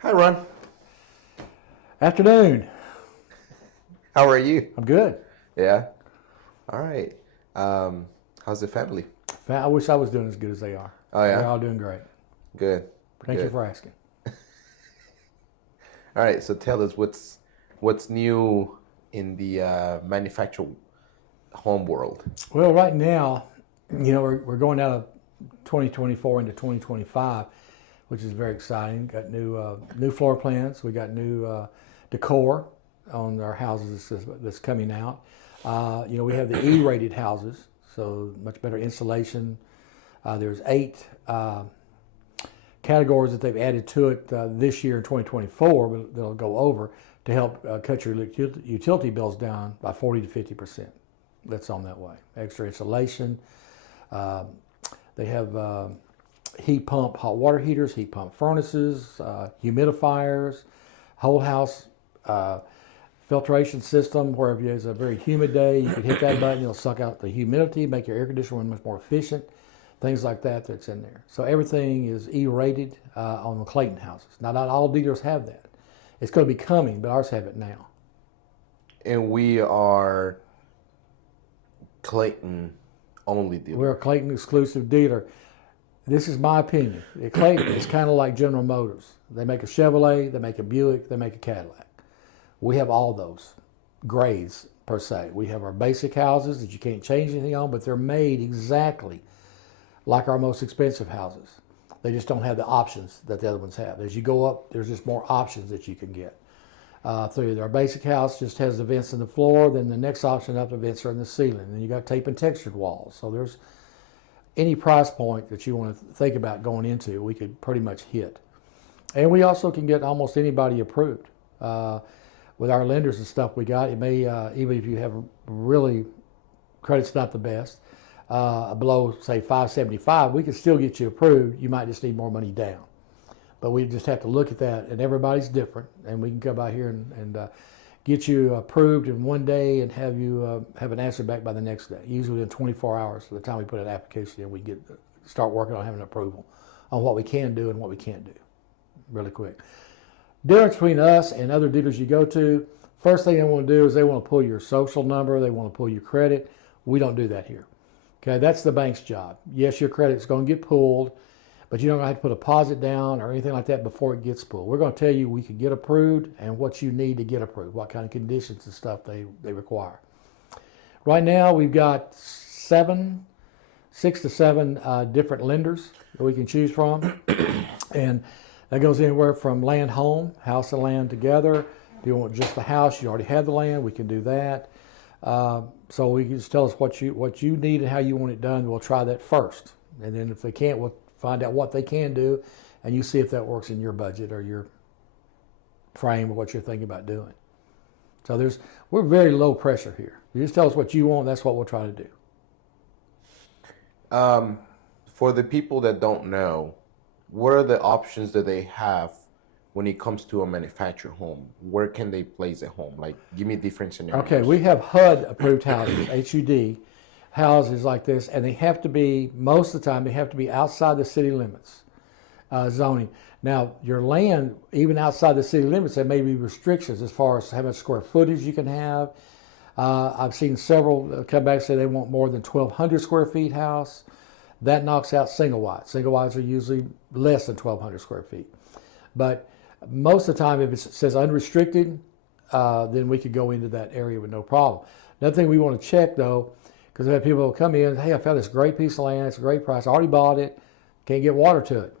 Hi, Ron. Afternoon. How are you? I'm good. Yeah. All right. How's the family? I wish I was doing as good as they are. Oh, They're yeah? all doing great. Good. Thank you Good. for asking. All right. So tell us what's new in the manufactured home world. Well, right now, we're going out of 2024 into 2025, which is very exciting. Got new floor plans. We got new decor on our houses that's coming out. We have the E-rated houses, so much better insulation. There's 8 categories that they've added to it this year in 2024, but they'll go over to help cut your utility bills down by 40 to 50%. That's on that way. Extra insulation. They have heat pump hot water heaters, heat pump furnaces, humidifiers, whole house filtration system where if there's a very humid day, you can hit that button, it'll suck out the humidity, make your air conditioner run much more efficient, things like that's in there. So everything is E-rated on the Clayton houses. Now, not all dealers have that. It's going to be coming, but ours have it now. And we are Clayton only dealer. We're a Clayton exclusive dealer. This is my opinion. Clayton is kind of like General Motors. They make a Chevrolet, they make a Buick, they make a Cadillac. We have all those grades per se. We have our basic houses that you can't change anything on, but they're made exactly like our most expensive houses. They just don't have the options that the other ones have. As you go up, there's just more options that you can get. Through our basic house just has the vents in the floor, then the next option up, the vents are in the ceiling. Then you got tape and textured walls. So there's any price point that you want to think about going into, we could pretty much hit. And we also can get almost anybody approved. With our lenders and stuff we got, it may, even if you have really, credit's not the best, below, say, 575, we can still get you approved. You might just need more money down. But we just have to look at that, and everybody's different, and we can come out here and get you approved in one day and have you have an answer back by the next day. Usually within 24 hours from the time we put an application in, we start working on having approval on what we can do and what we can't do really quick. Difference between us and other dealers you go to, first thing they want to do is they want to pull your social number, they want to pull your credit. We don't do that here. Okay, that's the bank's job. Yes, your credit's going to get pulled, but you don't have to put a deposit down or anything like that before it gets pulled. We're going to tell you we can get approved and what you need to get approved, what kind of conditions and stuff they require. Right now, we've got 6 to 7 different lenders that we can choose from. And that goes anywhere from land home, house and land together. If you want just the house, you already have the land, we can do that. So we can just tell us what you need and how you want it done. We'll try that first. And then if they can't, we'll find out what they can do, and you see if that works in your budget or your frame or what you're thinking about doing. So we're very low pressure here. You just tell us what you want, that's what we'll try to do. For the people that don't know, what are the options that they have when it comes to a manufactured home? Where can they place a home? Like, give me different scenarios. Okay, we have HUD approved houses, HUD houses like this, and they have to be, most of the time, they have to be outside the city limits zoning. Now, your land, even outside the city limits, there may be restrictions as far as how much square footage you can have. I've seen several come back and say they want more than 1,200 square feet house. That knocks out single wides. Single wides are usually less than 1,200 square feet. But most of the time, if it says unrestricted, then we could go into that area with no problem. Another thing we want to check, though, because we have people come in, hey, I found this great piece of land, it's a great price, I already bought it, can't get water to it,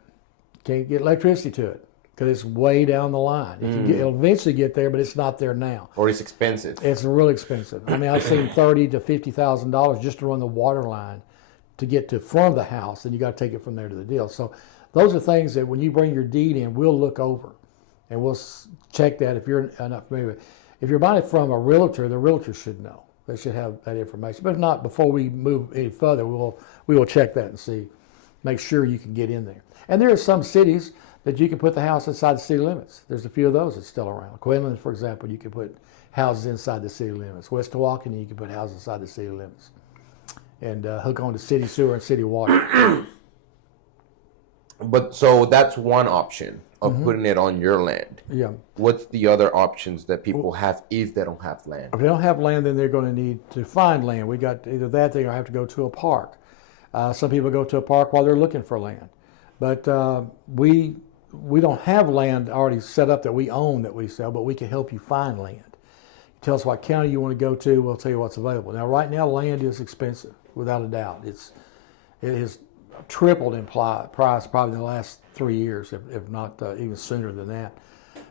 can't get electricity to it, because it's way down the line. It'll eventually get there, but it's not there now. Or it's expensive. It's really expensive. I mean, I've seen $30,000 to $50,000 just to run the water line to get to front of the house, and you got to take it from there to the deal. So those are things that when you bring your deed in, we'll look over, and we'll check that if you're not familiar with it. If you're buying it from a realtor, the realtor should know. They should have that information. But if not, before we move any further, we will check that and see, make sure you can get in there. And there are some cities that you can put the house inside the city limits. There's a few of those that's still around. Quinlan, for example, you can put houses inside the city limits. West Milwaukee, you can put houses inside the city limits. And hook on to city sewer and city water. But so that's one option. of putting it on your land. Yeah. What's the other options that people have if they don't have land? If they don't have land, then they're going to need to find land. We got either that, they have to go to a park. Some people go to a park while they're looking for land, but we don't have land already set up that we own that we sell, but we can help you find land. Tell us what county you want to go to. We'll tell you what's available. Now, right now, land is expensive, without a doubt. It has tripled in price probably in the last 3 years, if not even sooner than that,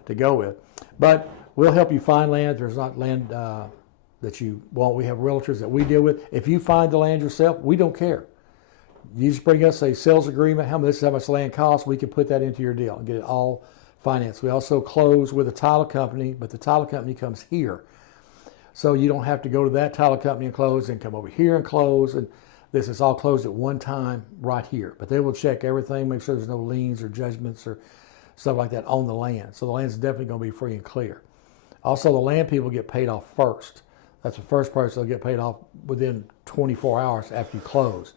to go with. But we'll help you find land. If there's not land that you want, we have realtors that we deal with. If you find the land yourself, we don't care. You just bring us a sales agreement. This is how much land costs. We can put that into your deal and get it all financed. We also close with a title company, but the title company comes here. So you don't have to go to that title company and close and come over here and close. And this is all closed at one time right here. But they will check everything, make sure there's no liens or judgments or stuff like that on the land. So the land's definitely going to be free and clear. Also, the land people get paid off first. That's the first person they'll get paid off within 24 hours after you close.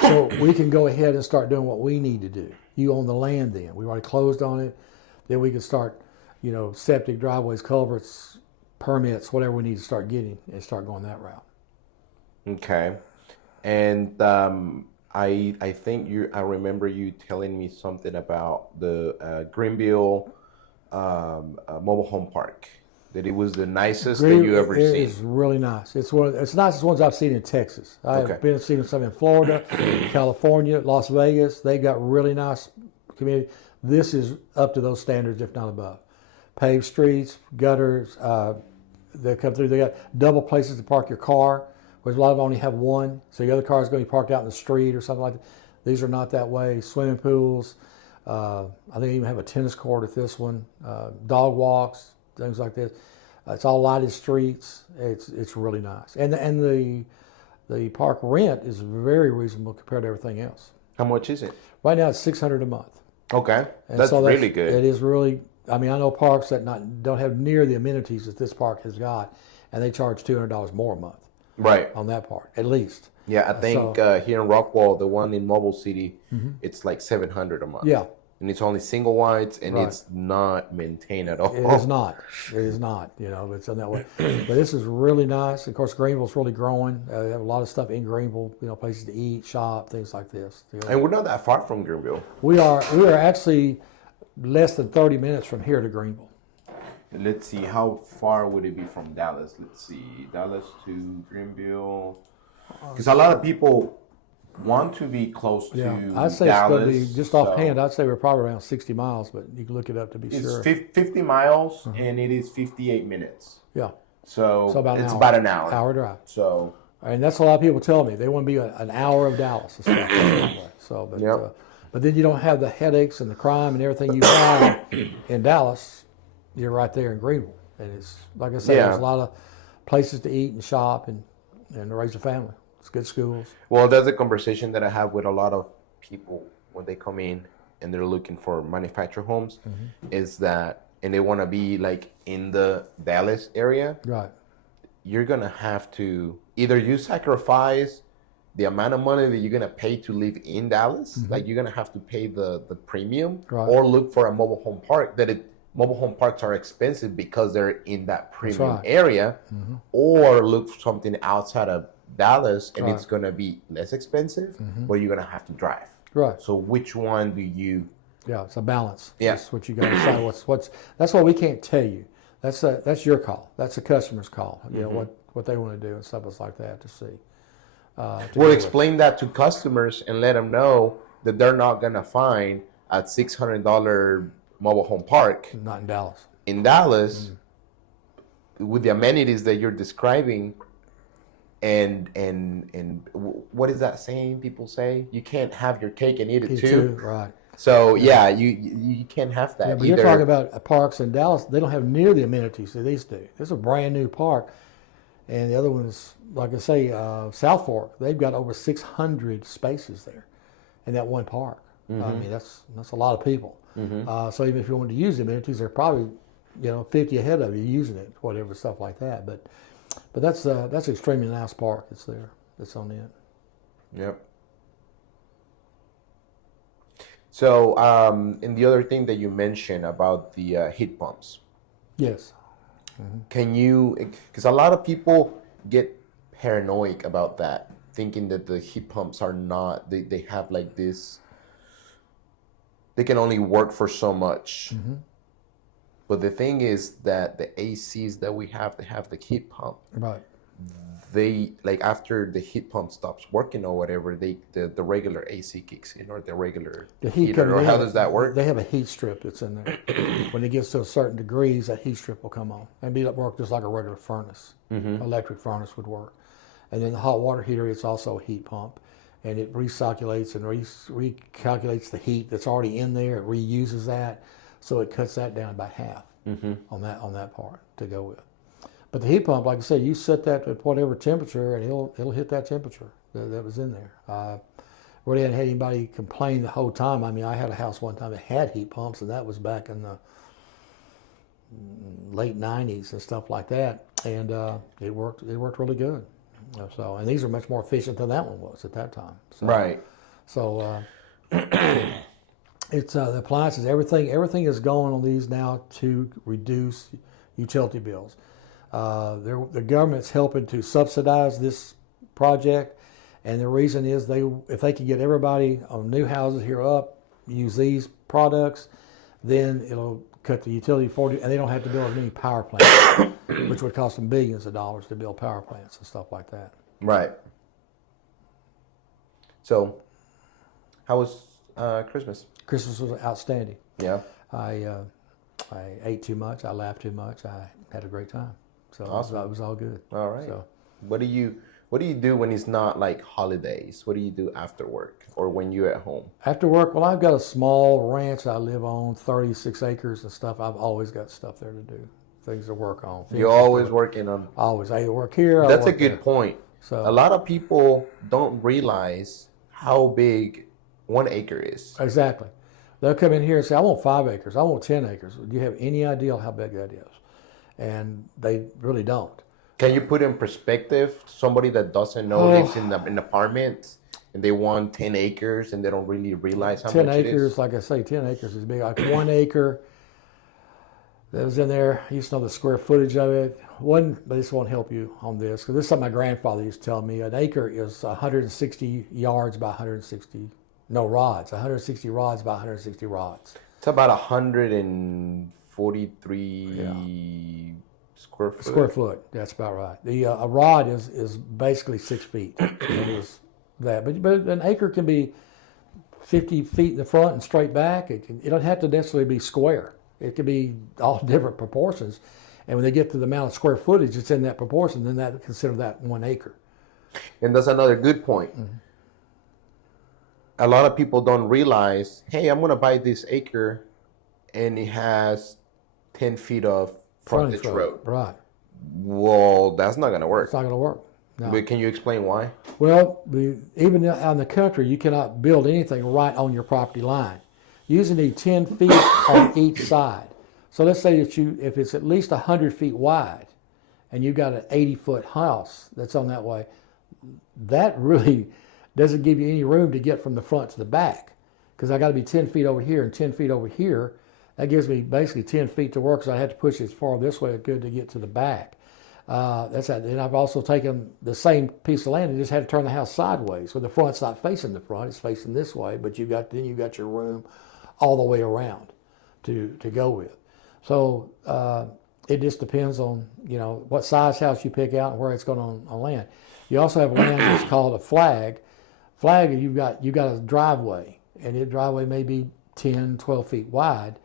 So we can go ahead and start doing what we need to do. You own the land then. We've already closed on it. Then we can start, septic, driveways, culverts, permits, whatever we need to start getting and start going that route. Okay. And I think I remember you telling me something about the Greenville mobile home park, that it was the nicest that you ever seen. It is really nice. It's the nicest ones I've seen in Texas. I've been seeing some in Florida, California, Las Vegas. They got really nice community. This is up to those standards, if not above. Paved streets, gutters, they come through. They got double places to park your car, whereas a lot of them only have one. So your other car is going to be parked out in the street or something like that. These are not that way. Swimming pools. I think they even have a tennis court at this one. Dog walks, things like this. It's all lighted streets. It's really nice. And the park rent is very reasonable compared to everything else. How much is it? Right now it's $600 a month. Okay, that's really good. It is really. I mean, I know parks that don't have near the amenities that this park has got, and they charge $200 more a month. Right. On that part, at least. Yeah, I think here in Rockwall, the one in Mobile City, it's like $700 a month. Yeah. And it's only single wides, and Right. It's not maintained at all. It is not. It is not. It's in that way. But this is really nice. Of course, Greenville's really growing. They have a lot of stuff in Greenville. Places to eat, shop, things like this. And we're not that far from Greenville. We are actually less than 30 minutes from here to Greenville. Let's see, how far would it be from Dallas? Let's see, Dallas to Greenville. Because a lot of people want to be close to I'd say Dallas. it's going to be, just offhand, I'd say we're probably around 60 miles, but you can look it up to be sure. It's 50 miles, and it is 58 minutes. Yeah. So about an it's hour. about an hour. Hour drive. So, And that's a lot of people tell me. They want to be an hour of Dallas. So, but then you don't have the headaches and the crime and everything you have in Dallas. You're right there in Greenville. And it's, like I said, there's a lot of places to eat and shop and raise a family. It's good schools. well, that's a conversation that I have with a lot of people when they come in and they're looking for manufactured homes, is that, and they want to be like in the Dallas area. Right. You're going to have to either you sacrifice the amount of money that you're going to pay to live in Dallas, like you're going to have to pay the premium, Right. or look for a mobile home park mobile home parks are expensive because they're in that premium right. area, or look for something outside of Dallas and Right. it's going to be less expensive, but you're going to have to drive. Right. So which one do you? Yeah, it's a balance. Yeah. That's what you got to decide. That's what we can't tell you. That's your call. That's the customer's call. What they want to do and stuff like that to see. Well, explain that to customers and let them know that they're not going to find a $600 mobile home park Not in Dallas. in Dallas with the amenities that you're describing. And what is that saying people say? You can't have your cake and eat it too. Right. So yeah, you can't have that. Yeah, but either. you're talking about parks in Dallas. They don't have near the amenities that these do. This is a brand new park, and the other one's, like I say, South Fork. They've got over 600 spaces there in that one park. I mean, that's a lot of people. So even if you wanted to use the amenities, they're probably 50 ahead of you using it, whatever, stuff like that. But that's an extremely nice park that's there. That's on it. Yep. So, and the other thing that you mentioned about the heat pumps, Yes. can you, because a lot of people get paranoid about that, thinking that the heat pumps are not, they have like this, they can only work for so much. But the thing is that the ACs that we have, they have the heat pump. Right. They, like, after the heat pump stops working or whatever, the regular AC kicks in, or the regular The heat heater, comes or in, how does that work? They have a heat strip that's in there. When it gets to a certain degrees, that heat strip will come on and be work just like a regular furnace. Electric furnace would work. And then the hot water heater, it's also a heat pump, and it recirculates and recalculates the heat that's already in there. It reuses that, so it cuts that down by half on that part to go with. But the heat pump, like I said, you set that at whatever temperature, and it'll hit that temperature that was in there. Really hadn't had anybody complain the whole time. I mean, I had a house one time that had heat pumps, and that was back in the late '90s and stuff like that, and it worked really good. So, and these are much more efficient than that one was at that time. So, Right. So it's the appliances. Everything is going on these now to reduce utility bills. The government's helping to subsidize this project, and the reason is if they can get everybody on new houses here up use these products, then it'll cut the utility for you, and they don't have to build as many power plants, which would cost them billions of dollars to build power plants and stuff like that. Right. So, how was Christmas? Christmas was outstanding. Yeah. I ate too much. I laughed too much. I had a great time. So Awesome. it was all good. All right. So What do you do when it's not like holidays? What do you do after work or when you're at home? after work, well, I've got a small ranch I live on, 36 acres and stuff. I've always got stuff there to do, things to work on. You're always working on. Always. I either work here or That's a work good there. point. So A lot of people don't realize how big 1 acre is. exactly. They'll come in here and say, I want 5 acres. I want 10 acres. Do you have any idea how big that is? And they really don't. Can you put in perspective somebody that doesn't know lives in an apartment and they want 10 acres and they don't really realize how 10 much acres, it is? like I say, 10 acres is big. Like 1 acre that was in there, I used to know the square footage of it. But this won't help you on this, because this is something my grandfather used to tell me. An acre is 160 yards by 160, no, rods, 160 rods by 160 rods. It's about 143 square foot. Square foot, that's about right. A rod is basically 6 feet. It is that, but an acre can be 50 feet in the front and straight back. It don't have to necessarily be square. It could be all different proportions. And when they get to the amount of square footage that's in that proportion, then that consider that 1 acre. And that's another good point. A lot of people don't realize, hey, I'm going to buy this acre and it has 10 feet of frontage road. Right. Well, that's not going to work. It's not going to work. No. But can you explain why? Well, even out in the country, you cannot build anything right on your property line. You usually need 10 feet on each side. So let's say that if it's at least 100 feet wide and you've got an 80-foot house that's on that way, that really doesn't give you any room to get from the front to the back, because I got to be 10 feet over here and 10 feet over here. That gives me basically 10 feet to work, so I had to push it as far this way as good to get to the back. That's that. And I've also taken the same piece of land and just had to turn the house sideways, so the front's not facing the front; it's facing this way. But you got your room all the way around to go with. So it just depends on what size house you pick out and where it's going on land. You also have land that's called a flag. Flag, you've got a driveway, and your driveway may be 10, 12 feet wide,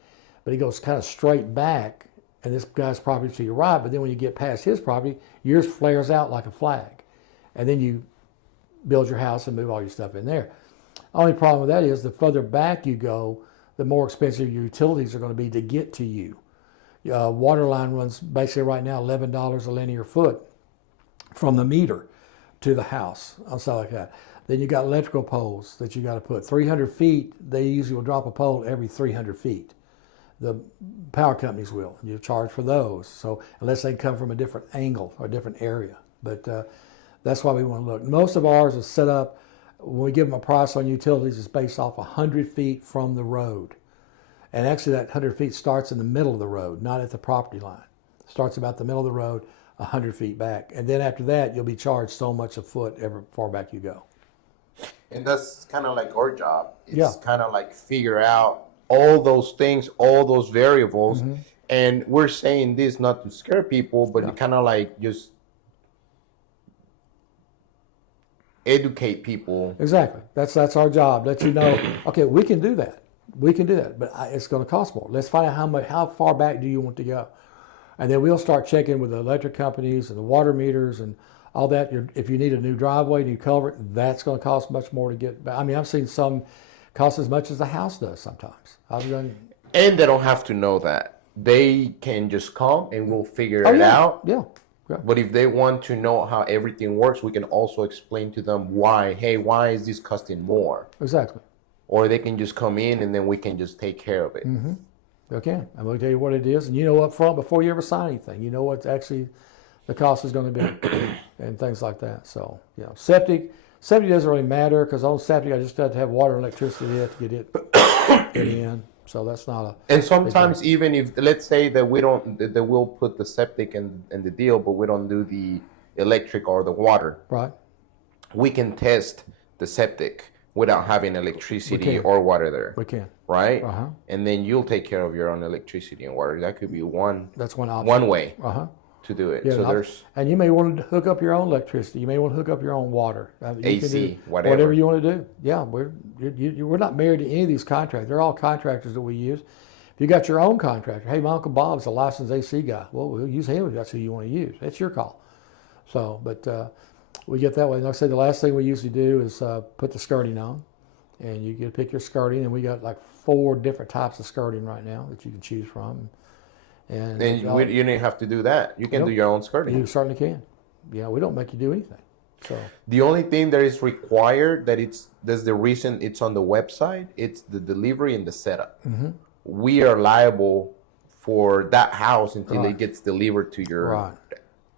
but it goes kind of straight back, and this guy's property to your right, but then when you get past his property, yours flares out like a flag. And then you build your house and move all your stuff in there. Only problem with that is the further back you go, the more expensive your utilities are going to be to get to you. Water line runs basically right now $11 a linear foot from the meter to the house, and stuff like that. Then you got electrical poles that you got to put 300 feet. They usually will drop a pole every 300 feet. The power companies will. You charge for those. So unless they come from a different angle or a different area, but that's why we want to look. Most of ours is set up when we give them a price on utilities, it's based off 100 feet from the road. And actually that 100 feet starts in the middle of the road, not at the property line. It starts about the middle of the road, 100 feet back. And then after that, you'll be charged so much a foot every far back you go. And that's kind of like our job. It's Yeah. kind of like figure out all those things, all those variables. Mm-hmm. And we're saying this not to scare people, but kind of like just educate people. Exactly. That's our job. Let you know, okay, we can do that. We can do that, but it's going to cost more. Let's find out how far back do you want to go? And then we'll start checking with the electric companies and the water meters and all that. If you need a new driveway, new culvert, that's going to cost much more to get back. I mean, I've seen some cost as much as the house does sometimes. I've done. And they don't have to know that. They can just come and we'll figure Oh it yeah, out. yeah. But if they want to know how everything works, we can also explain to them why. Hey, why is this costing more? Exactly. Or they can just come in and then we can just take care of it. Mm-hmm. Okay, I'm going to tell you what it is, and you know up front before you ever sign anything. You know what actually the cost is going to be, and things like that. So, septic doesn't really matter because on septic I just have to have water and electricity to get it in. So that's not a. And sometimes even if let's say that we don't, that we'll put the septic in the deal, but we don't do the electric or the water. Right. We can test the septic without having electricity can. or water there. We can. Right? Uh-huh. And then you'll take care of your own electricity and water. That could be one option. One way Uh-huh. to do it. Yeah, so there's and you may want to hook up your own electricity. You may want to hook up your own water. AC, whatever. Whatever you want to do. Yeah, we're not married to any of these contractors. They're all contractors that we use. If you got your own contractor, hey, my Uncle Bob's a licensed AC guy. Well, we'll use him if that's who you want to use. That's your call. So, but we get that way. Like I said, the last thing we usually do is put the skirting on. And you get to pick your skirting, and we got like 4 different types of skirting right now that you can choose from. And you don't have to do that. You can do your own skirting. You certainly can. Yeah, we don't make you do anything. So the only thing that is required there's the reason it's on the website. It's the delivery and the setup. Mm-hmm. We are liable for that house until Right. it gets delivered to your Right.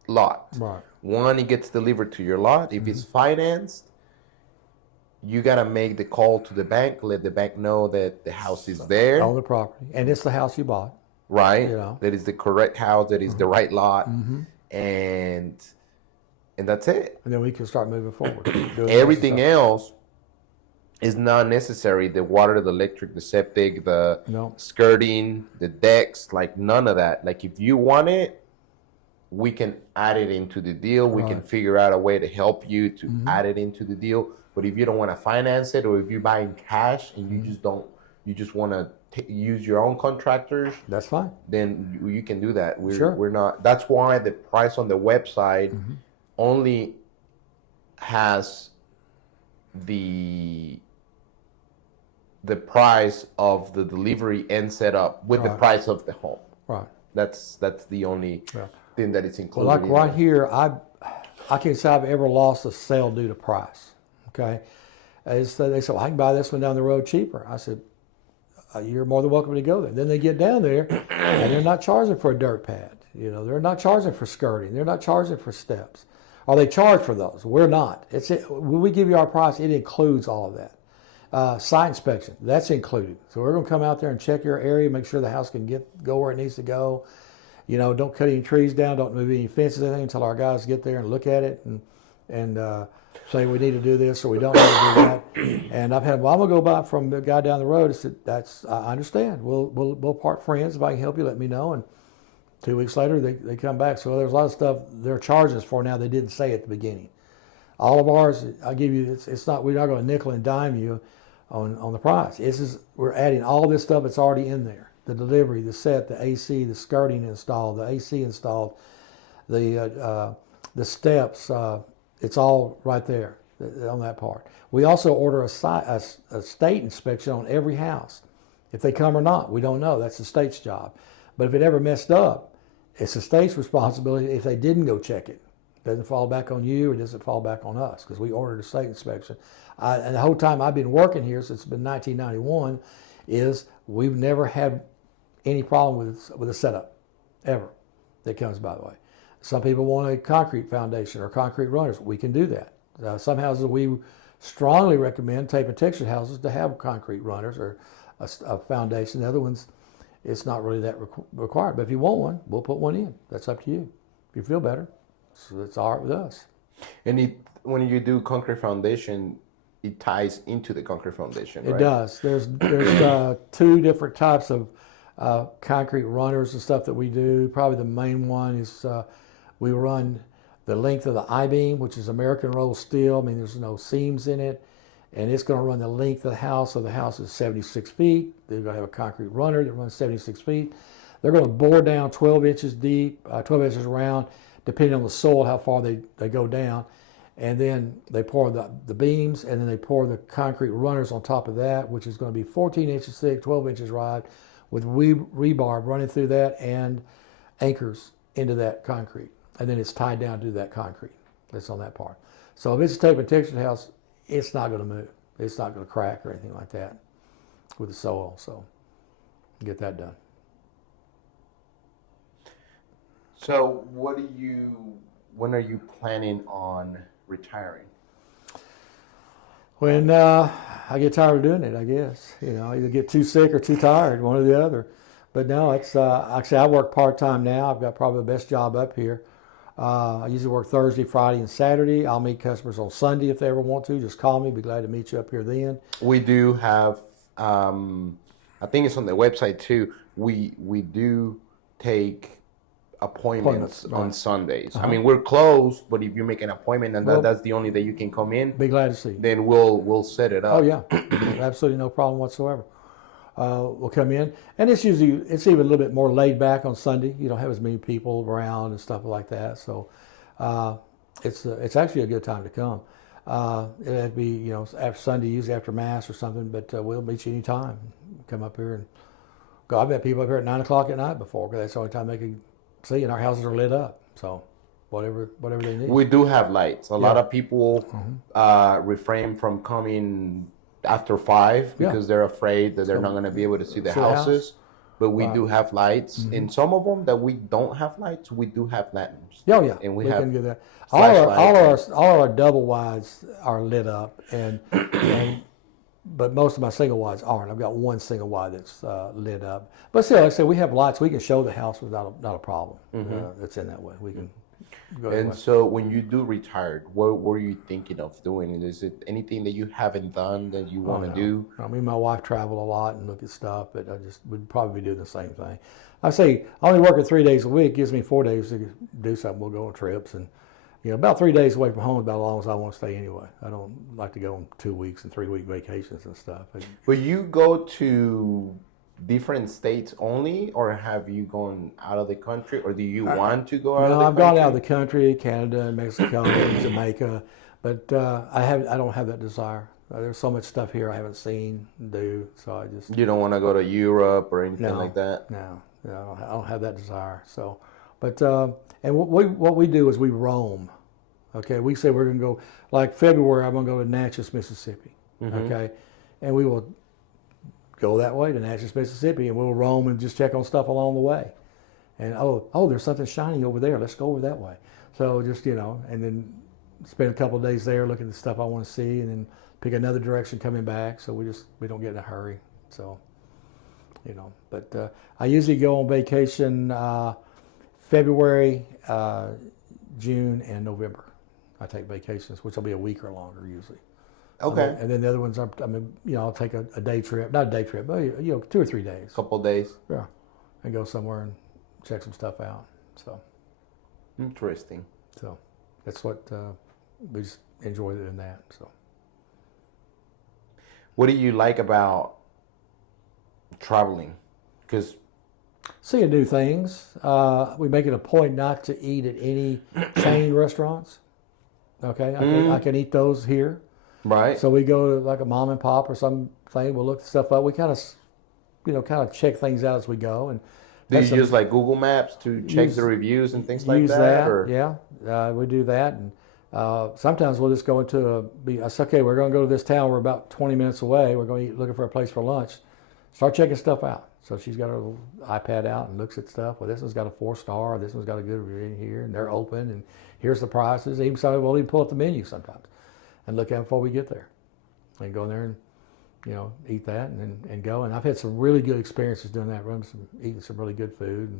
lot. Right. When it gets delivered to your lot, if it's financed, you gotta make the call to the bank, let the bank know that the house is there, on the property, and it's the house you bought. right? You know. That is the correct house, that is the right lot, and that's it. And then we can start moving forward. Everything else is not necessary. The water, the electric, the septic, the No. skirting, the decks, like none of that. Like if you want it, we can add it into the deal. We can figure out a way to help you to add it into the deal. But if you don't want to finance it, or if you're buying cash and you just want to use your own contractors, That's fine. then you can do that. Sure. We're not. That's why the price on the website only has the price of the delivery and setup with the price of the home. Right. That's the only thing that it's included. Well, like in right there. here, I can't say I've ever lost a sale due to price. Okay. They said, well, I can buy this one down the road cheaper. I said, you're more than welcome to go there. Then they get down there and they're not charging for a dirt pad. They're not charging for skirting. They're not charging for steps. Or they charge for those. We're not. When we give you our price, it includes all of that. Site inspection, that's included. So we're going to come out there and check your area, make sure the house can go where it needs to go. Don't cut any trees down, don't move any fences, anything until our guys get there and look at it and say we need to do this or we don't need to do that. And I've had, well, I'm gonna go buy from the guy down the road. I said, I understand. We'll part friends. If I can help you, let me know. And 2 weeks later, they come back. So there's a lot of stuff they're charging us for now they didn't say at the beginning. All of ours, I give you, it's not, we're not going to nickel and dime you on the price. We're adding all this stuff that's already in there. The delivery, the set, the AC, the skirting installed, the AC installed, the steps, it's all right there on that part. We also order a state inspection on every house. If they come or not, we don't know. That's the state's job. But if it ever messed up, it's the state's responsibility if they didn't go check it. It doesn't fall back on you, or does it fall back on us? Because we ordered a state inspection. And the whole time I've been working here, since it's been 1991, is we've never had any problem with a setup, ever, that comes by the way. Some people want a concrete foundation or concrete runners. We can do that. Some houses we strongly recommend tape and textured houses to have concrete runners or a foundation. The other ones, it's not really that required. But if you want one, we'll put one in. That's up to you. If you feel better, so it's all right with us. And when you do concrete foundation, it ties into the concrete foundation, It right? does. There's two different types of concrete runners and stuff that we do. Probably the main one is we run the length of the I-beam, which is American rolled steel. I mean, there's no seams in it. And it's going to run the length of the house. So the house is 76 feet. They're going to have a concrete runner that runs 76 feet. They're going to bore down 12 inches deep, 12 inches around, depending on the soil, how far they go down. And then they pour the beams, and then they pour the concrete runners on top of that, which is going to be 14 inches thick, 12 inches wide, with rebar running through that and anchors into that concrete. And then it's tied down to that concrete that's on that part. So if it's a tape and textured house, it's not going to move. It's not going to crack or anything like that with the soil. So get that done. So when are you planning on retiring? When I get tired of doing it, I guess. Either get too sick or too tired, one or the other. But no, it's actually I work part-time now. I've got probably the best job up here. I usually work Thursday, Friday, and Saturday. I'll meet customers on Sunday if they ever want to. Just call me. Be glad to meet you up here then. We do have, I think it's on the website too. We do take appointments Right. on Sundays. I mean, we're closed, but if you make an appointment and that's the only day you can come in, Be glad to see you. then we'll set it up. Oh yeah, absolutely no problem whatsoever. We'll come in, and it's even a little bit more laid back on Sunday. You don't have as many people around and stuff like that, so it's actually a good time to come. It'll have to be after Sunday, usually after Mass or something, but we'll meet you anytime. Come up here and go. I've met people up here at 9 o'clock at night before, because that's the only time they can see, and our houses are lit up. So whatever they need. We do have lights. A lot of people refrain from coming after 5 because they're afraid that they're not going to be able to see the houses. But we do have lights. In some of them that we don't have lights, we do have lanterns. Oh yeah, And we can do that. flashlights. All of our double wides are lit up, but most of my single wides aren't. I've got one single wide that's lit up. But still, like I said, we have lights. We can show the house without not a problem. That's in that way. We can go that And way. so when you do retire, what were you thinking of doing? Is it anything that you haven't done that you want to do? I mean, my wife travel a lot and look at stuff, but I just would probably be doing the same thing. I say only working 3 days a week gives me 4 days to do something. We'll go on trips, and about 3 days away from home is about as long as I want to stay anyway. I don't like to go on 2 weeks and 3 week vacations and stuff. But you go to different states only, or have you gone out of the country, or do you want to go out of the country? I've gone out of the country, Canada, Mexico, Jamaica, but I don't have that desire. There's so much stuff here I haven't seen and do, so I just You don't want to go to Europe or anything like that? No, I don't have that desire. So, but and what we do is we roam. Okay, we say we're going to go, like February, I'm going to go to Natchez, Mississippi. Okay, and we will go that way to Natchez, Mississippi, and we'll roam and just check on stuff along the way. And there's something shiny over there. Let's go over that way. So just and then spend a couple of days there looking at the stuff I want to see, and then pick another direction coming back. So we don't get in a hurry. So but I usually go on vacation February, June, and November. I take vacations, which will be a week or longer usually. Okay. And then the other ones I'll take a day trip, not a day trip, but 2 or 3 days. Couple days. Yeah, and go somewhere and check some stuff out. So Interesting. that's what we just enjoy doing that. So What do you like about traveling? Because seeing new things. We make it a point not to eat at any chain restaurants. Okay, I can eat those here. right. So we go to like a mom and pop or something. We'll look stuff up. We kind of check things out as we go. And do you use like Google Maps to check the reviews and things like use that? Or? Yeah, we do that. And sometimes we'll just go into I say, okay, we're going to go to this town. We're about 20 minutes away. We're going to looking for a place for lunch. Start checking stuff out. So she's got her little iPad out and looks at stuff. Well, this one's got a 4-star. This one's got a good review here, and they're open. And here's the prices. Even somebody will even pull up the menu sometimes. and look at them before we get there, and go in there and eat that and go. And I've had some really good experiences doing that, eating some really good food and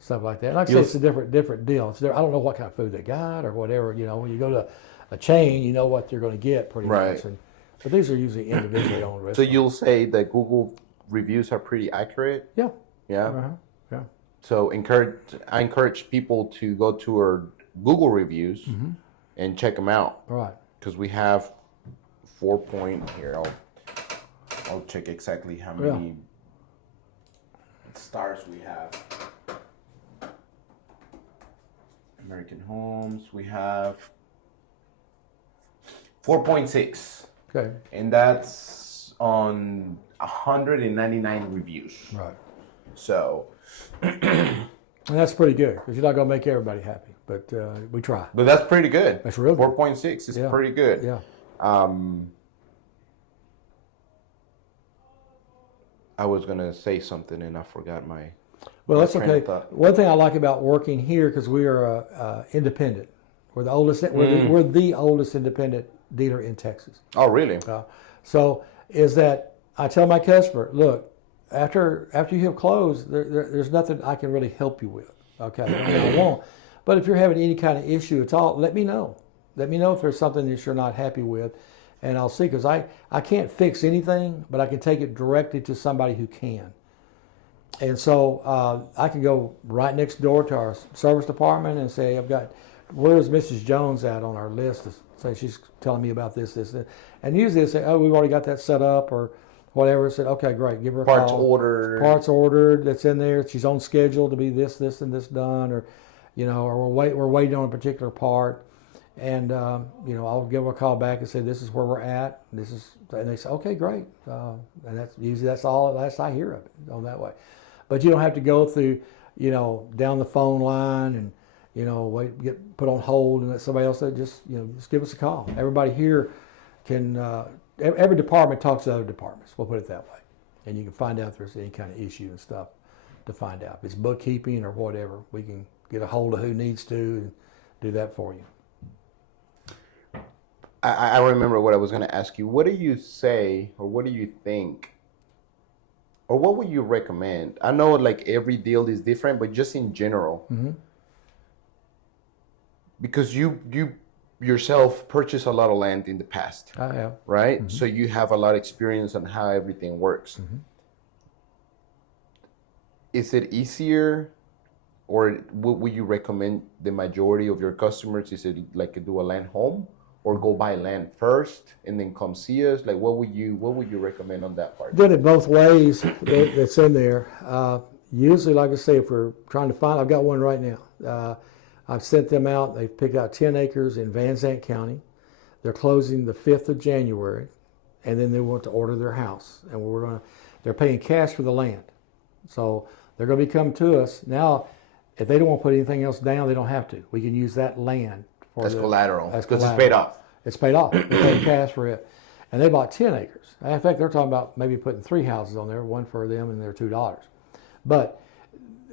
stuff like that. And like I say, it's a different deal. I don't know what kind of food they got or whatever. When you go to a chain, you know what you're going to get pretty much. But these are usually individually owned restaurants. So you'll say that Google reviews are pretty accurate? Yeah. Yeah. Yeah. So I encourage people to go to our Google reviews and check them out. Right. Because we have 4 point here. I'll check exactly how many stars we have. American Homes, we have 4.6. Okay. And that's on 199 reviews. Right. So. And that's pretty good because you're not going to make everybody happy, but we try. But that's pretty good. That's real good. 4.6 is pretty good. Yeah. I was gonna say something and I forgot my. Well, that's train of okay. thought. One thing I like about working here because we are independent. We're the oldest. We're the oldest independent dealer in Texas. Oh, really? So is that I tell my customer, look, after you have closed, there's nothing I can really help you with. Okay, I won't. But if you're having any kind of issue at all, let me know. Let me know if there's something that you're not happy with, and I'll see. Because I can't fix anything, but I can take it directly to somebody who can. And so I can go right next door to our service department and say, where's Mrs. Jones at on our list? To say she's telling me about this. And usually they say, oh, we've already got that set up or whatever. I said, okay, great, give her a call. Parts ordered, that's in there. She's on schedule to be this, and this done, or we're waiting on a particular part. And I'll give her a call back and say, this is where we're at. And they say, okay, great. And that's all I hear of it on that way. But you don't have to go through, down the phone line and, wait, get put on hold and let somebody else just give us a call. Everybody here can, every department talks to other departments. We'll put it that way. And you can find out if there's any kind of issue and stuff to find out. If it's bookkeeping or whatever, we can get a hold of who needs to and do that for you. I remember what I was going to ask you. What do you say, or what do you think, or what would you recommend? I know like every deal is different, but just in general, because you yourself purchased a lot of land in the past. I have. Right? So you have a lot of experience on how everything works. Is it easier, or would you recommend the majority of your customers, is it like do a land home? Or go buy land first and then come see us? Like, what would you recommend on that part? Did it both ways. That's in there. Usually, like I say, if we're trying to find, I've got one right now. I've sent them out. They've picked out 10 acres in Van Zandt County. They're closing the 5th of January, and then they want to order their house. And they're paying cash for the land. So they're going to be coming to us. Now, if they don't want to put anything else down, they don't have to. We can use that land. That's collateral. Because it's paid off. It's paid off. They paid cash for it. And they bought 10 acres. In fact, they're talking about maybe putting 3 houses on there, one for them and their 2 daughters. But,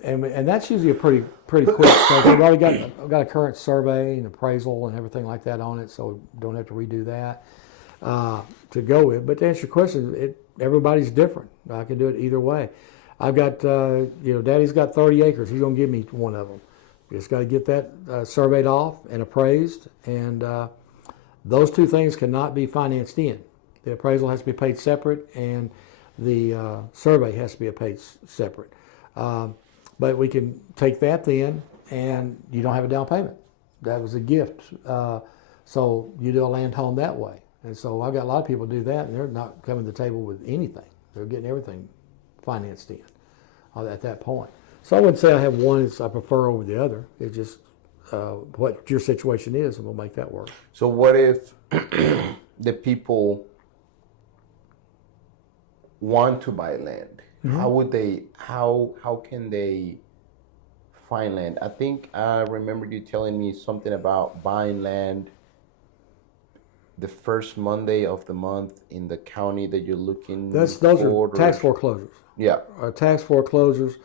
and that's usually a pretty quick, because they've already got a current survey and appraisal and everything like that on it, so we don't have to redo that to go with. But to answer your question, everybody's different. I can do it either way. I've got, Daddy's got 30 acres. He's going to give me one of them. You just got to get that surveyed off and appraised, and those 2 things cannot be financed in. The appraisal has to be paid separate, and the survey has to be paid separate. But we can take that then, and you don't have a down payment. That was a gift. So you do a land home that way. And so I've got a lot of people do that, and they're not coming to the table with anything. They're getting everything financed in at that point. So I wouldn't say I have one I prefer over the other. It's just what your situation is, and we'll make that work. So what if the people want to buy land? How can they find land? I think I remember you telling me something about buying land the first Monday of the month in the county that you're looking for. Those are tax foreclosures. Yeah. Tax foreclosures.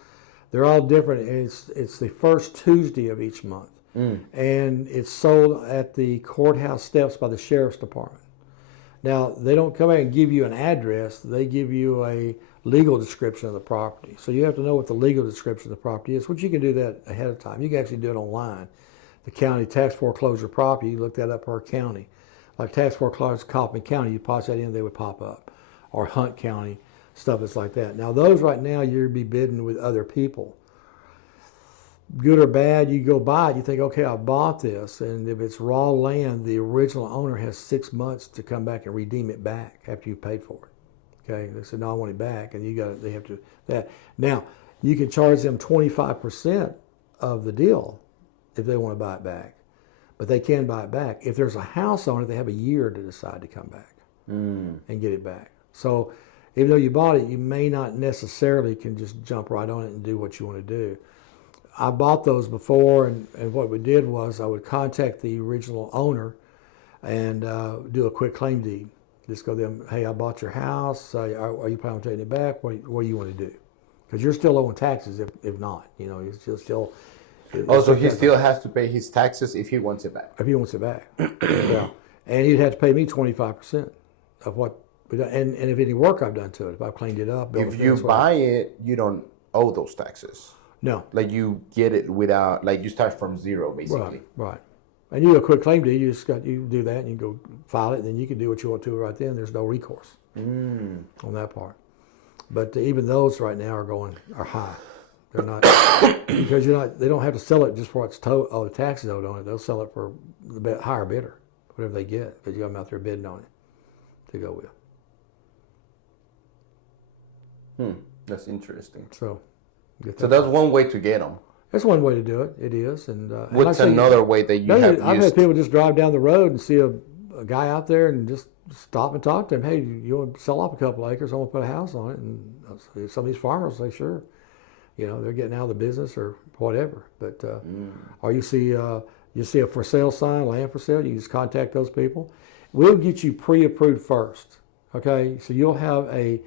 They're all different. It's the first Tuesday of each month. and it's sold at the courthouse steps by the sheriff's department. Now, they don't come out and give you an address. They give you a legal description of the property. So you have to know what the legal description of the property is, which you can do that ahead of time. You can actually do it online. The county tax foreclosure property, you look that up per county. Like tax foreclosure Kaufman County, you pop that in, they would pop up. Or Hunt County, stuff that's like that. Now, those right now, you'll be bidding with other people. Good or bad, you go buy it, you think, okay, I bought this, and if it's raw land, the original owner has 6 months to come back and redeem it back after you paid for it. Okay, they said, no, I want it back, and they have to that. Now, you can charge them 25% of the deal if they want to buy it back, but they can buy it back. If there's a house on it, they have a year to decide to come back and get it back. So, even though you bought it, you may not necessarily can just jump right on it and do what you want to do. I bought those before, and what we did was I would contact the original owner and do a quick claim deed. Just go to them, hey, I bought your house. Are you planning on taking it back? What do you want to do? Because you're still owing taxes if not. You know, you're still. So he still has to pay his taxes if he wants it back. If he wants it back, yeah. And he'd have to pay me 25% of what. And if any work I've done to it, if I've cleaned it up. If you buy it, you don't owe those taxes. No. Like you get it without, like you start from zero basically. Right. And you do a quick claim deed, you do that and you go file it, and then you can do what you want to right then. There's no recourse on that part. But even those right now are high. They're not because they don't have to sell it just for what's the taxes owed on it. They'll sell it for the higher bidder, whatever they get, because you got them out there bidding on it to go with. That's interesting. So that's one way to get them. That's one way to do it. It is. And what's another way that you have I've used? had people just drive down the road and see a guy out there and just stop and talk to him. Hey, you want to sell off a couple acres? I want to put a house on it. And some of these farmers say, sure. You know, they're getting out of the business or whatever. But or you see a for sale sign, land for sale. You just contact those people. We'll get you pre-approved first. Okay, so you'll have a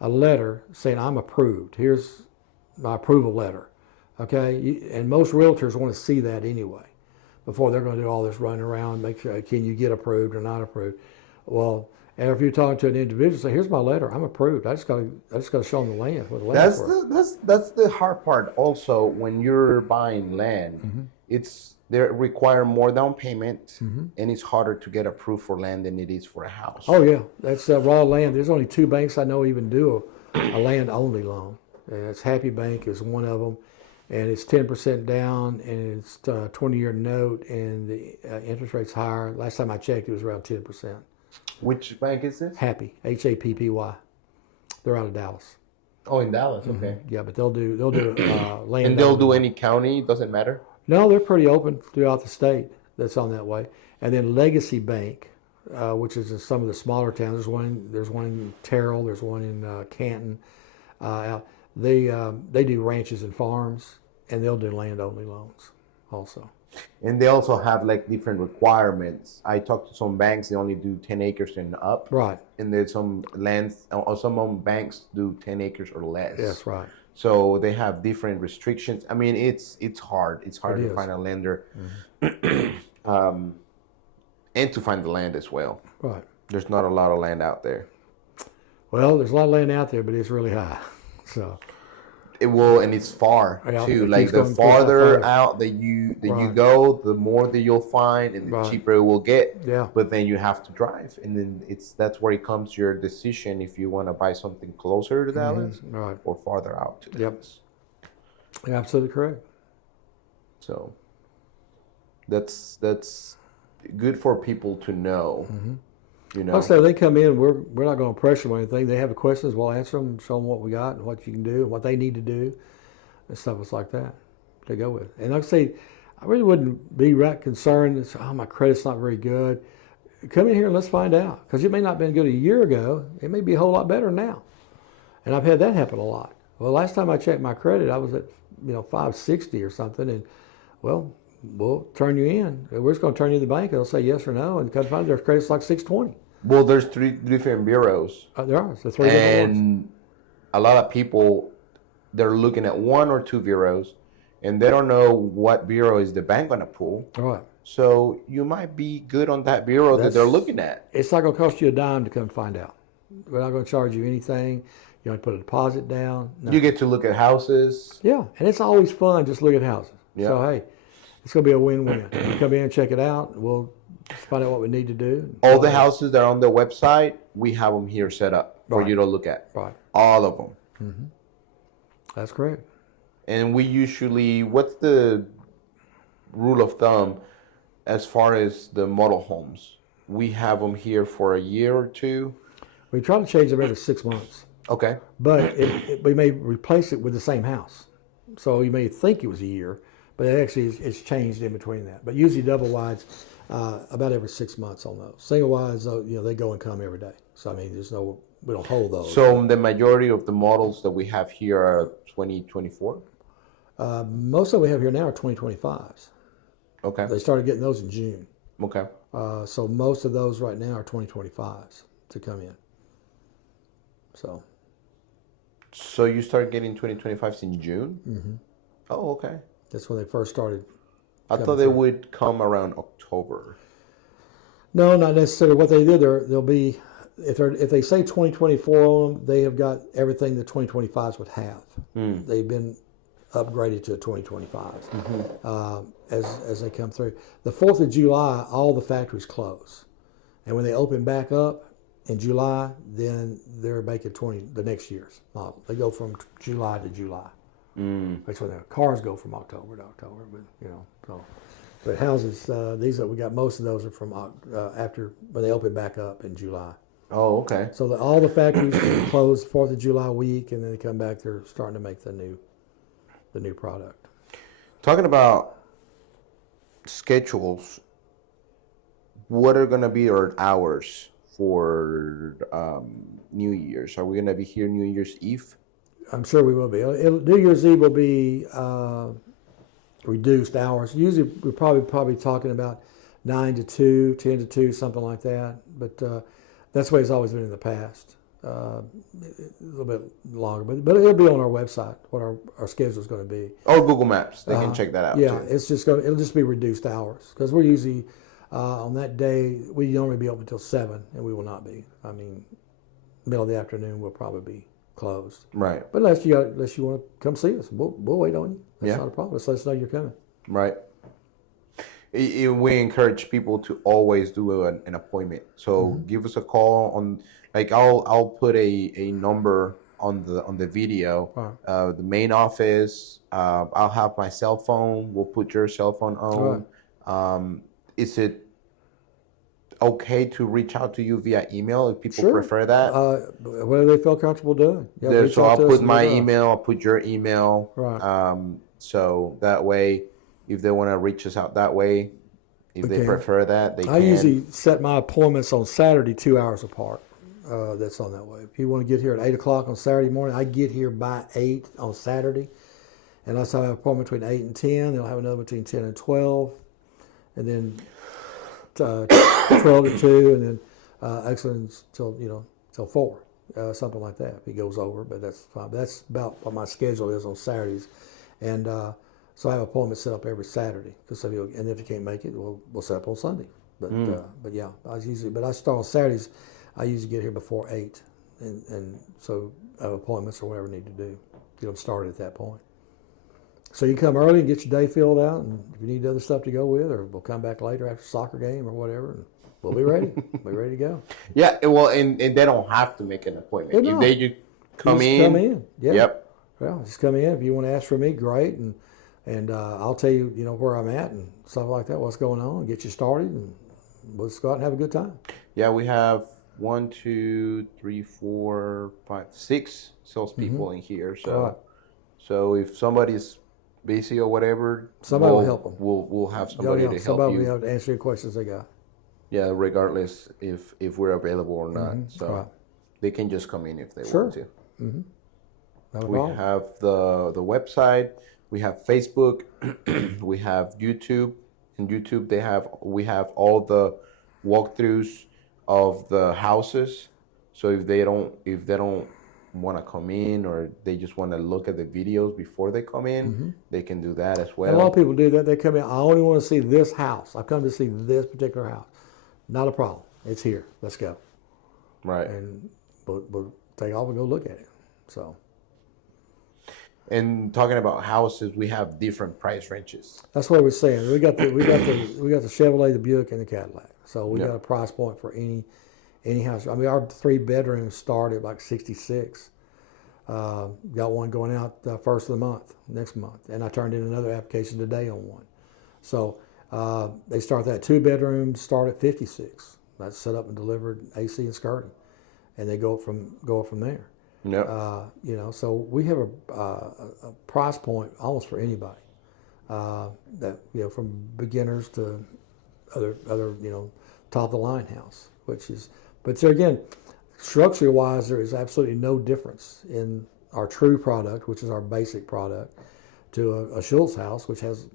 letter saying I'm approved. Here's my approval letter. Okay, and most realtors want to see that anyway before they're going to do all this running around, make sure, can you get approved or not approved. Well, and if you're talking to an individual, say, here's my letter, I'm approved. I just got to show them the land. What the land's That's the hard part. Also, when you're buying land, they require more down payment, and it's harder to get approved for land than it is for a house. Oh yeah, that's raw land. There's only 2 banks I know even do a land only loan. And it's Happy Bank is one of them, and it's 10% down, and it's a 20-year note, and the interest rate's higher. Last time I checked, it was around 10%. Which bank is this? Happy, Happy. They're out of Dallas. Oh, in Dallas. Okay. Yeah, but they'll do land. And they'll do any county. Doesn't matter. No, they're pretty open throughout the state. That's on that way. And then Legacy Bank, which is in some of the smaller towns. There's one in Terrell. There's one in Canton. They do ranches and farms, and they'll do land only loans also. And they also have like different requirements. I talked to some banks; they only do 10 acres and up. Right. And there's some lands, or some banks do 10 acres or less. Yes, right. So they have different restrictions. I mean, it's hard. It's hard to find a lender, and to find the land as well. Right. There's not a lot of land out there. Well, there's a lot of land out there, but it's really high. So it will, and it's far too. Like the farther out that you go, the more that you'll find, and the cheaper it will get. Yeah. But then you have to drive, and then that's where it comes your decision if you want to buy something closer to Dallas, or farther out to Dallas. You're absolutely correct. So that's good for people to know. You know, like I say, they come in, we're not going to pressure them or anything. They have questions, we'll answer them, show them what we got and what you can do, and what they need to do, and stuff like that to go with. And like I say, I really wouldn't be that concerned. It's, my credit's not very good. Come in here and let's find out, because it may not have been good a year ago. It may be a whole lot better now. And I've had that happen a lot. Well, last time I checked my credit, I was at 560 or something, and well, we'll turn you in. We're just going to turn you to the bank, and they'll say yes or no, and come find their credit's like 620. Well, there's 3 different bureaus. There are. So 3 different ones. And a lot of people, they're looking at 1 or 2 bureaus, and they don't know what bureau is the bank gonna pull. All right. So you might be good on that bureau that they're looking at. It's not going to cost you a dime to come find out. We're not going to charge you anything. You don't have to put a deposit down. No. You get to look at houses. Yeah, and it's always fun just look at houses. Yeah. So hey, it's going to be a win-win. You come in and check it out. We'll find out what we need to do. All the houses that are on the website, we have them here set up for Right. you to look at. Right. All of them. That's correct. And we usually, what's the rule of thumb as far as the model homes? We have them here for a year or two. We try to change them every 6 months, Okay. but we may replace it with the same house. So you may think it was a year, but it actually it's changed in between that. But usually double wides about every 6 months on those. Single wides, they go and come every day. So I mean, we don't hold those. So the majority of the models that we have here are 2024. Most of what we have here now are 2025s. Okay. They started getting those in June. Okay. So most of those right now are 2025s to come in. So you start getting 2025s in June? Mm-hmm. Oh, okay. That's when they first started. I thought they would come around October. No, not necessarily. What they do, they'll be if they say 2024 on them, they have got everything the 2025s would have. They've been upgraded to 2025s as they come through. The 4th of July, all the factories close, and when they open back up in July, then they're making the next year's model. They go from July to July. That's when the cars go from October to October. But houses, we got most of those are from after when they open back up in July. Oh, okay. So all the factories close 4th of July week, and then they come back. They're starting to make the new product. Talking about schedules, what are going to be our hours for New Year's? Are we going to be here New Year's Eve? I'm sure we will be. New Year's Eve will be reduced hours. Usually we're probably talking about 9 to 2, 10 to 2, something like that. But that's the way it's always been in the past. A little bit longer, but it'll be on our website what our schedule is going to be. Or Google Maps, they can check that out. Yeah, too. it'll just be reduced hours because we're usually on that day we normally be open until 7, and we will not be. I mean, middle of the afternoon we'll probably be closed. Right. But unless you want to come see us, we'll wait on you. That's Yeah. not a problem. Just let us know you're coming. Right. We encourage people to always do an appointment. So give us a call on. Like I'll put a number on the video. Right. The main office. I'll have my cell phone. We'll put your cell phone on. Right. Is it okay to reach out to you via email if people Sure. prefer that? Whatever they feel comfortable doing. Yeah, There, reach so out I'll to us put and my we'll do it. email. I'll put your email. Right. So that way, if they want to reach us out that way, if they Okay. prefer that, they I can. usually set my appointments on Saturday 2 hours apart. That's on that way. If you want to get here at 8 o'clock on Saturday morning, I get here by 8 on Saturday. And I have an appointment between 8 and 10. Then I'll have another between 10 and 12. And then 12 to 2. And then excellence till 4. Something like that. If it goes over, but that's fine. But that's about what my schedule is on Saturdays. And so I have appointments set up every Saturday. And if you can't make it, we'll set up on Sunday. But yeah, I start on Saturdays. I usually get here before 8, and so I have appointments or whatever I need to do. Get them started at that point. So you come early and get your day filled out, and if you need other stuff to go with, or we'll come back later after soccer game or whatever, and we'll be ready. We're ready to go. Yeah, well, and they don't have to make an appointment. They If don't. they just come Just in. come in. Yeah. Yep. Well, just come in. If you want to ask for me, great, and I'll tell you, where I'm at and stuff like that, what's going on, and get you started, and we'll just go out and have a good time. Yeah, we have 1, 2, 3, 4, 5, 6 salespeople in here. So, Right. so if somebody's busy or whatever, Somebody will we'll- help 'em. We'll have somebody to help somebody you. will be able to answer your questions they got. Yeah, regardless if we're available or not. So Right. they can just come in if they Sure. want to. No We problem. have the website. We have Facebook. We have YouTube. In YouTube, we have all the walkthroughs of the houses. So if they don't want to come in, or they just want to look at the videos before they come in, they can do that as And a lot well. of people do that. They come in, I only want to see this house. I've come to see this particular house. Not a problem. It's here. Let's go. Right. And we'll take off and go look at it. So And talking about houses, we have different price ranges. that's what we're saying. We got the Chevrolet, the Buick, and the Cadillac. So we Yeah. got a price point for any house. I mean, our 3 bedrooms start at like 66. Got one going out first of the month, next month, and I turned in another application today on one. So they start that 2 bedrooms start at 56. That's set up and delivered AC and skirting, and they go up from there. Yeah. You know, so we have a price point almost for anybody. That from beginners to other top of the line house, which is. But there again, structure wise, there is absolutely no difference in our true product, which is our basic product, to a Schultz house, which has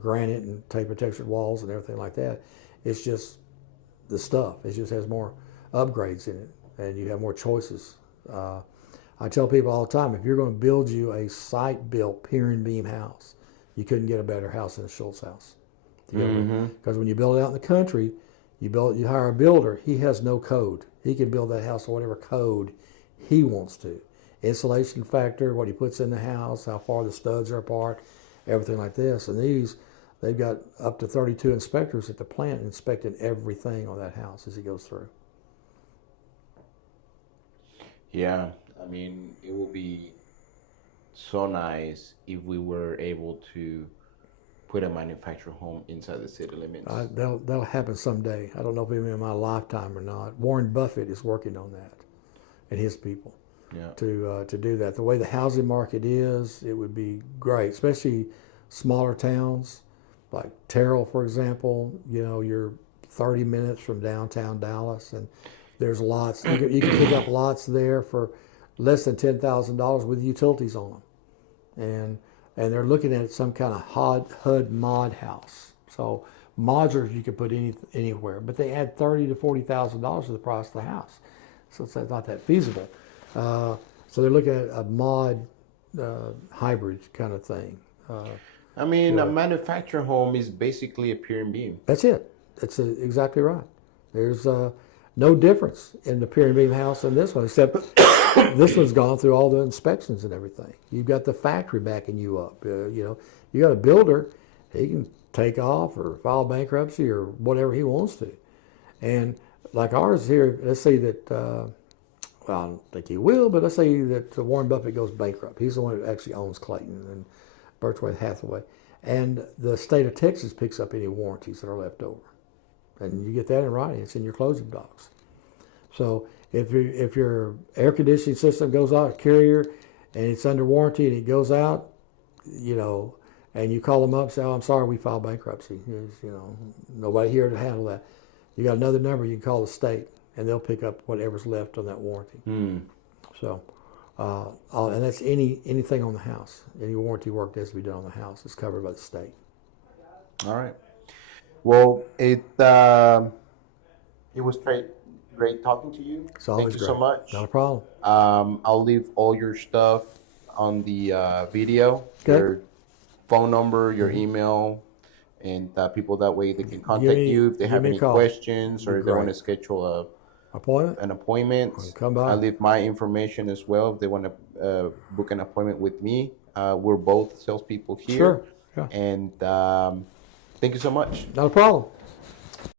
granite and taper textured walls and everything like that. It's just the stuff. It just has more upgrades in it, and you have more choices. I tell people all the time, if you're going to build you a site-built pier and beam house, you couldn't get a better house than a Schultz house. Because when you build it out in the country, you hire a builder. He has no code. He can build that house to whatever code he wants to. Insulation factor, what he puts in the house, how far the studs are apart, everything like this. And they've got up to 32 inspectors at the plant inspecting everything on that house as he goes through. Yeah. I mean, it will be so nice if we were able to put a manufactured home inside the city limits. That'll happen someday. I don't know if even in my lifetime or not. Warren Buffett is working on that, and his people, to do that. The way the housing market is, it would be great, especially smaller towns like Terrell, for example. You're 30 minutes from downtown Dallas, and there's lots. You can pick up lots there for less than $10,000 with utilities on them, and they're looking at some kind of HUD mod house. So modulars you could put anywhere, but they add $30,000 to $40,000 to the price of the house, so it's not that feasible. So they're looking at a mod hybrid kind of thing. I mean, a manufactured home is basically a pier and beam. That's it. That's exactly right. There's no difference in the pier and beam house and this one, except this one's gone through all the inspections and everything. You've got the factory backing you up. You got a builder. He can take off or file bankruptcy or whatever he wants to. And like ours here, let's say that, well, I don't think he will, but let's say that Warren Buffett goes bankrupt. He's the one who actually owns Clayton and Birchworth Hathaway. And the state of Texas picks up any warranties that are left over. And you get that in writing. It's in your closing docs. So if your air conditioning system goes out, Carrier, and it's under warranty and it goes out, and you call them up and say, "Oh, I'm sorry, we filed bankruptcy. Nobody here to handle that." You got another number, you can call the state, and they'll pick up whatever's left on that warranty. So, and that's anything on the house. Any warranty work that has to be done on the house is covered by the state. All right. Well, it was great talking to you. It's always Thank you great. so much. Not a problem. I'll leave all your stuff on the video. Okay. Your phone number, your email, and people that way they can contact you if they have me a any call. questions or if they great. want to schedule Appointment? an appointment. Come by. I leave my information as well if they want to book an appointment with me. We're both salespeople here. Sure. Yeah. And thank you so much. Not a problem.